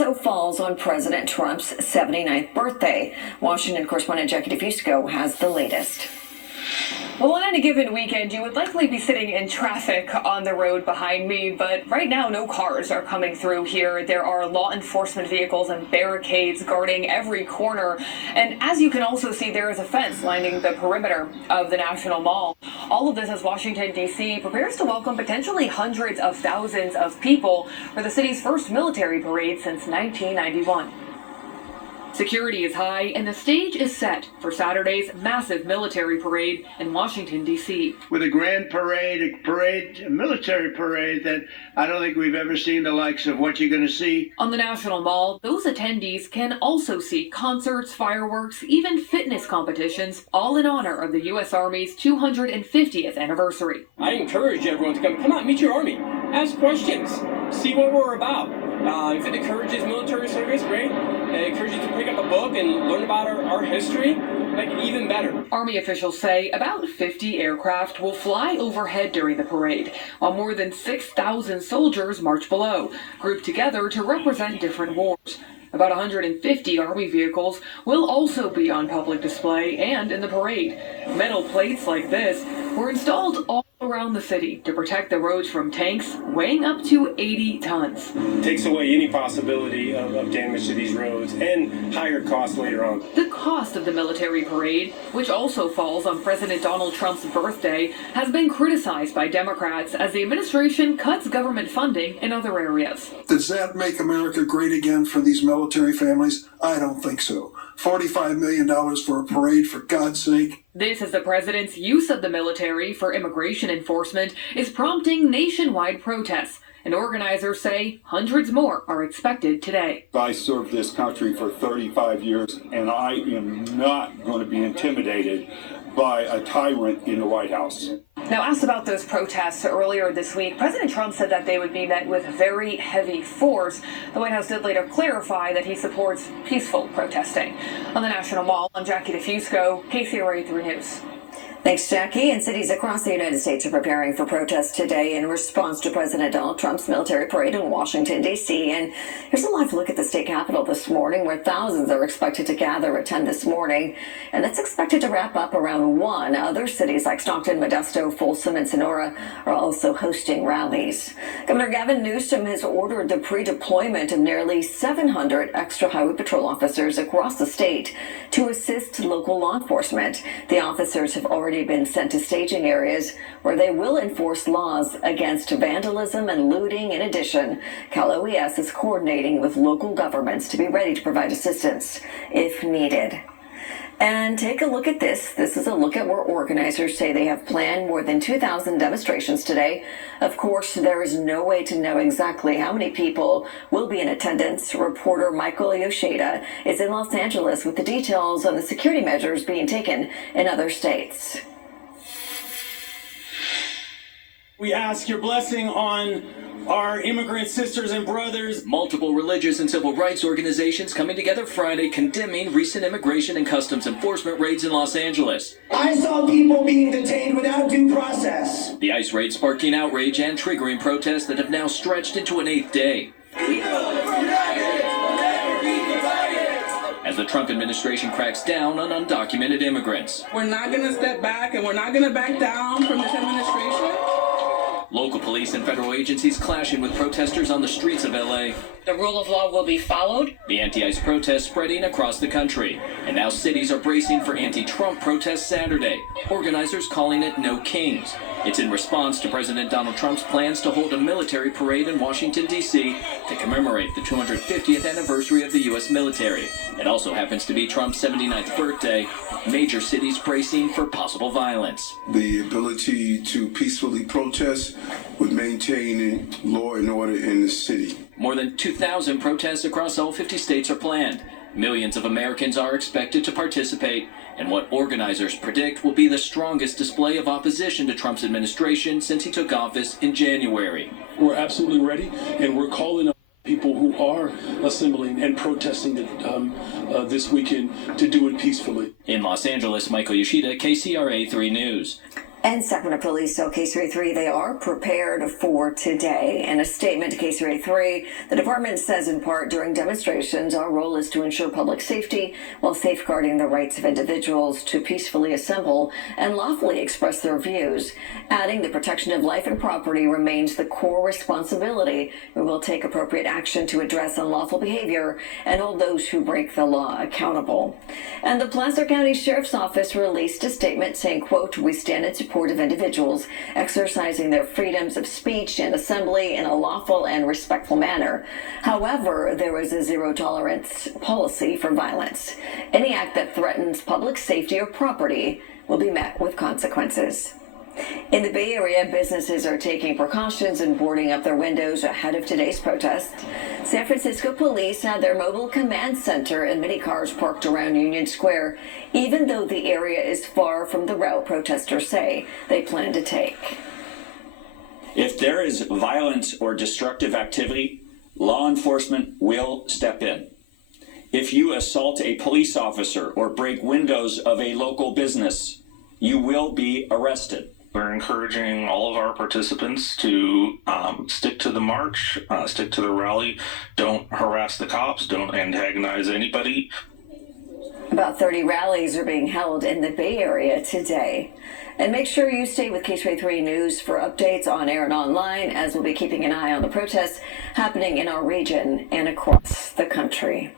Also falls on President Trump's 79th birthday. Washington correspondent Jackie DeFusco has the latest. Well, on any given weekend, you would likely be sitting in traffic on the road behind me, but right now no cars are coming through here. There are law enforcement vehicles and barricades guarding every corner. And as you can also see, there is a fence lining the perimeter of the National Mall. All of this as Washington, D.C. prepares to welcome potentially hundreds of thousands of people for the city's first military parade since 1991. Security is high, and the stage is set for Saturday's massive military parade in Washington, D.C. With a grand parade, a military parade that I don't think we've ever seen the likes of what you're going to see. On the National Mall, those attendees can also see concerts, fireworks, even fitness competitions, all in honor of the U.S. Army's 250th anniversary. I encourage everyone to come out, meet your Army, ask questions, see what we're about. If it encourages military service, great. It encourages you to pick up a book and learn about our history, make it even better. Army officials say about 50 aircraft will fly overhead during the parade, while more than 6,000 soldiers march below, grouped together to represent different wars. About 150 Army vehicles will also be on public display and in the parade. Metal plates like this were installed all around the city to protect the roads from tanks weighing up to 80 tons. It takes away any possibility of damage to these roads and higher costs later on. The cost of the military parade, which also falls on President Donald Trump's birthday, has been criticized by Democrats as the administration cuts government funding in other areas. Does that make America great again for these military families? I don't think so. $45 million for a parade, for God's sake. This is the president's use of the military for immigration enforcement is prompting nationwide protests, and organizers say hundreds more are expected today. I served this country for 35 years, and I am not going to be intimidated by a tyrant in the White House. Now, asked about those protests earlier this week, President Trump said that they would be met with very heavy force. The White House did later clarify that he supports peaceful protesting. On the National Mall, I'm Jackie DeFusco, KCRA 3 News. Thanks, Jackie. And cities across the United States are preparing for protests today in response to President Donald Trump's military parade in Washington, D.C. And here's a live look at the state capitol this morning, where thousands are expected to gather at 10 this morning. And that's expected to wrap up around 1. Other cities like Stockton, Modesto, Folsom, and Sonora are also hosting rallies. Governor Gavin Newsom has ordered the pre-deployment of nearly 700 extra highway patrol officers across the state to assist local law enforcement. The officers have already been sent to staging areas where they will enforce laws against vandalism and looting. In addition, Cal OES is coordinating with local governments to be ready to provide assistance if needed. And take a look at this. This is a look at where organizers say they have planned more than 2,000 demonstrations today. Of course, there is no way to know exactly how many people will be in attendance. Reporter Michael Yoshida is in Los Angeles with the details on the security measures being taken in other states. We ask your blessing on our immigrant sisters and brothers. Multiple religious and civil rights organizations coming together Friday condemning recent immigration and customs enforcement raids in Los Angeles. I saw people being detained without due process. The ICE raid sparking outrage and triggering protests that have now stretched into an 8th day. As the Trump administration cracks down on undocumented immigrants. We're not going to step back, and we're not going to back down from this administration. Local police and federal agencies clashing with protesters on the streets of L.A. The rule of law will be followed. The anti-ICE protests spreading across the country. And now cities are bracing for anti-Trump protests Saturday. Organizers calling it No Kings. It's in response to President Donald Trump's plans to hold a military parade in Washington, D.C. to commemorate the 250th anniversary of the U.S. military. It also happens to be Trump's 79th birthday. Major cities bracing for possible violence. The ability to peacefully protest would maintain law and order in the city. More than 2,000 protests across all 50 states are planned. Millions of Americans are expected to participate, and what organizers predict will be the strongest display of opposition to Trump's administration since he took office in January. We're absolutely ready, and we're calling on people who are assembling and protesting this weekend to do it peacefully. In Los Angeles, Michael Yoshida, KCRA 3 News. And Sacramento Police tell KCRA3 they are prepared for today. In a statement to KCRA3, the department says in part during demonstrations, our role is to ensure public safety while safeguarding the rights of individuals to peacefully assemble and lawfully express their views. Adding the protection of life and property remains the core responsibility. We will take appropriate action to address unlawful behavior and hold those who break the law accountable. And the Placer County Sheriff's Office released a statement saying, quote, we stand in support of individuals exercising their freedoms of speech and assembly in a lawful and respectful manner. However, there is a zero tolerance policy for violence. Any act that threatens public safety or property will be met with consequences. In the Bay Area, businesses are taking precautions and boarding up their windows ahead of today's protest. San Francisco police had their mobile command center and many cars parked around Union Square, even though the area is far from the route protesters say they plan to take. If there is violence or destructive activity, law enforcement will step in. If you assault a police officer or break windows of a local business, you will be arrested. We're encouraging all of our participants to stick to the march, stick to the rally. Don't harass the cops. Don't antagonize anybody. About 30 rallies are being held in the Bay Area today. And make sure you stay with KCRA3 News for updates on air and online, as we'll be keeping an eye on the protests happening in our region and across the country.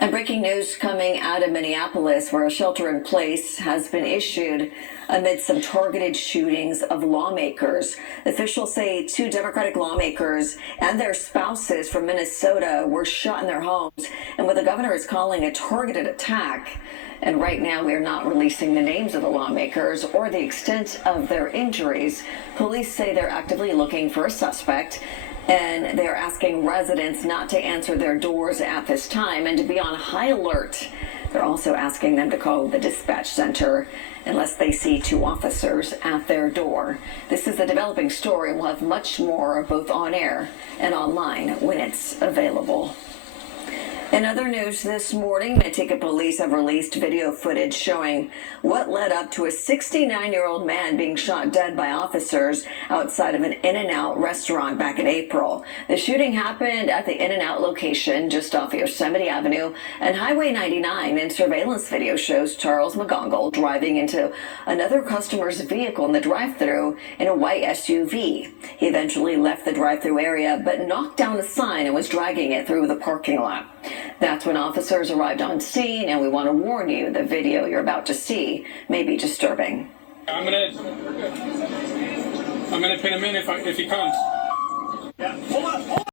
And breaking news coming out of Minneapolis, where a shelter-in-place has been issued amid some targeted shootings of lawmakers. Officials say 2 Democratic lawmakers and their spouses from Minnesota were shot in their homes, and what the governor is calling a targeted attack. And right now, we are not releasing the names of the lawmakers or the extent of their injuries. Police say they're actively looking for a suspect, and they're asking residents not to answer their doors at this time and to be on high alert. They're also asking them to call the dispatch center unless they see 2 officers at their door. This is a developing story, and we'll have much more both on air and online when it's available. In other news this morning, Manteca police have released video footage showing what led up to a 69-year-old man being shot dead by officers outside of an In-N-Out restaurant back in April. The shooting happened at the In-N-Out location just off Yosemite Avenue and Highway 99, and surveillance video shows Charles McGongle driving into another customer's vehicle in the drive-thru in a white SUV. He eventually left the drive-thru area but knocked down a sign and was dragging it through the parking lot. That's when officers arrived on scene, and we want to warn you, the video you're about to see may be disturbing. I'm gonna pin him in if he comes. Yeah, hold on.